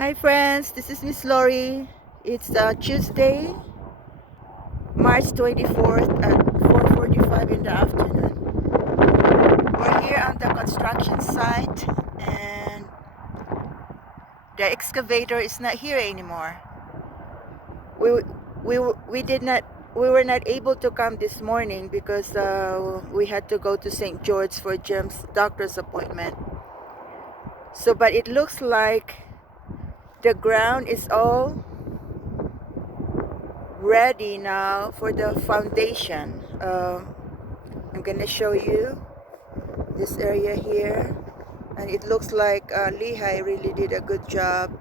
Hi friends, this is Miss Lory. It's Tuesday, March 24th at 4:45 in the afternoon. We're here on the construction site and the excavator is not here anymore. We were not able to come this morning because we had to go to St. George for Jim's doctor's appointment. But it looks like the ground is all ready now for the foundation. I'm gonna show you this area here, and it looks like Lehigh really did a good job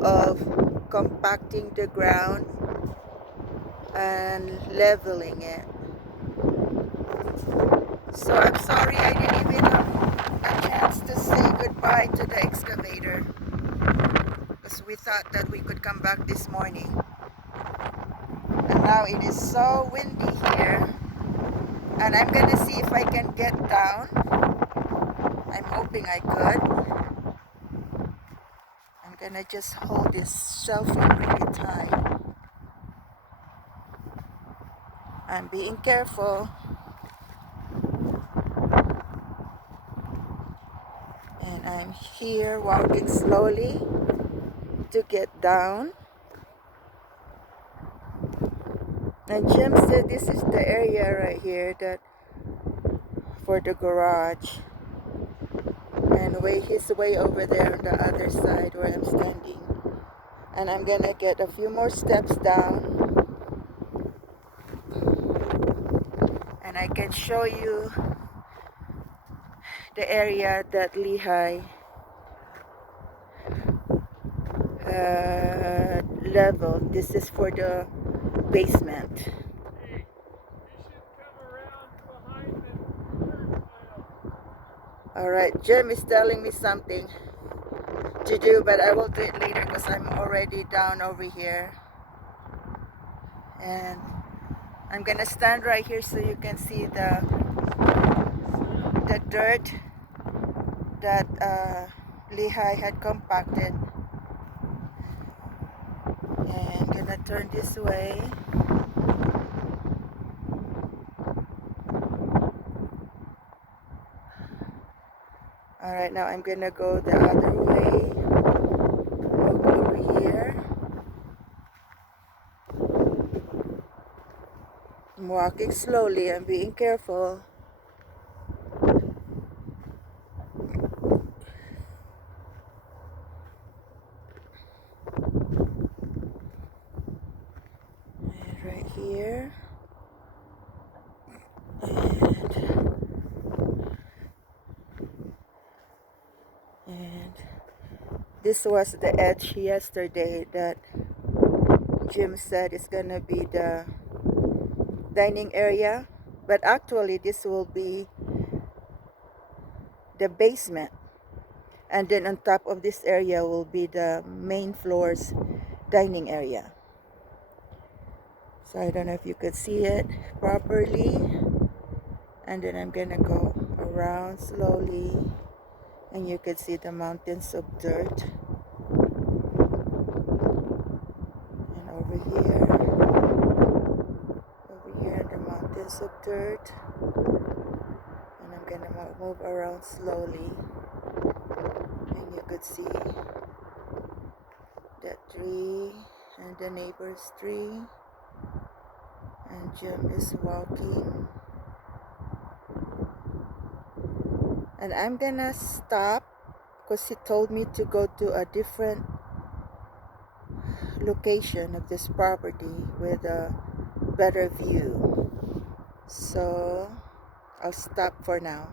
of compacting the ground and leveling it. So I'm sorry I didn't even have a chance to say goodbye to the excavator because we thought that we could come back this morning. And now it is so windy here, and I'm gonna see if I can get down. I'm hoping I could. I'm gonna just hold this shelving really tight. I'm being careful. And I'm here walking slowly to get down. And Jim said this is the area right here that for the garage. And he's way over there on the other side where I'm standing. And I'm gonna get a few more steps down. And I can show you the area that Lehigh level. This is for the basement. Hey, you should come around behind the dirt pile. Alright, Jim is telling me something to do, but I will do it later because I'm already down over here. And I'm gonna stand right here so you can see the dirt that Lehigh had compacted. And gonna turn this way. Alright, now I'm gonna go the other way. Walk over here. I'm walking slowly, I'm being careful. And right here. And this was the edge yesterday that Jim said is gonna be the dining area, but actually this will be the basement, and then on top of this area will be the main floor's dining area. So I don't know if you could see it properly. And then I'm gonna go around slowly, and you could see the mountains of dirt. And over here the mountains of dirt. And I'm gonna move around slowly, and you could see that tree and the neighbor's tree. And Jim is walking. And I'm gonna stop because he told me to go to a different location of this property with a better view. So I'll stop for now.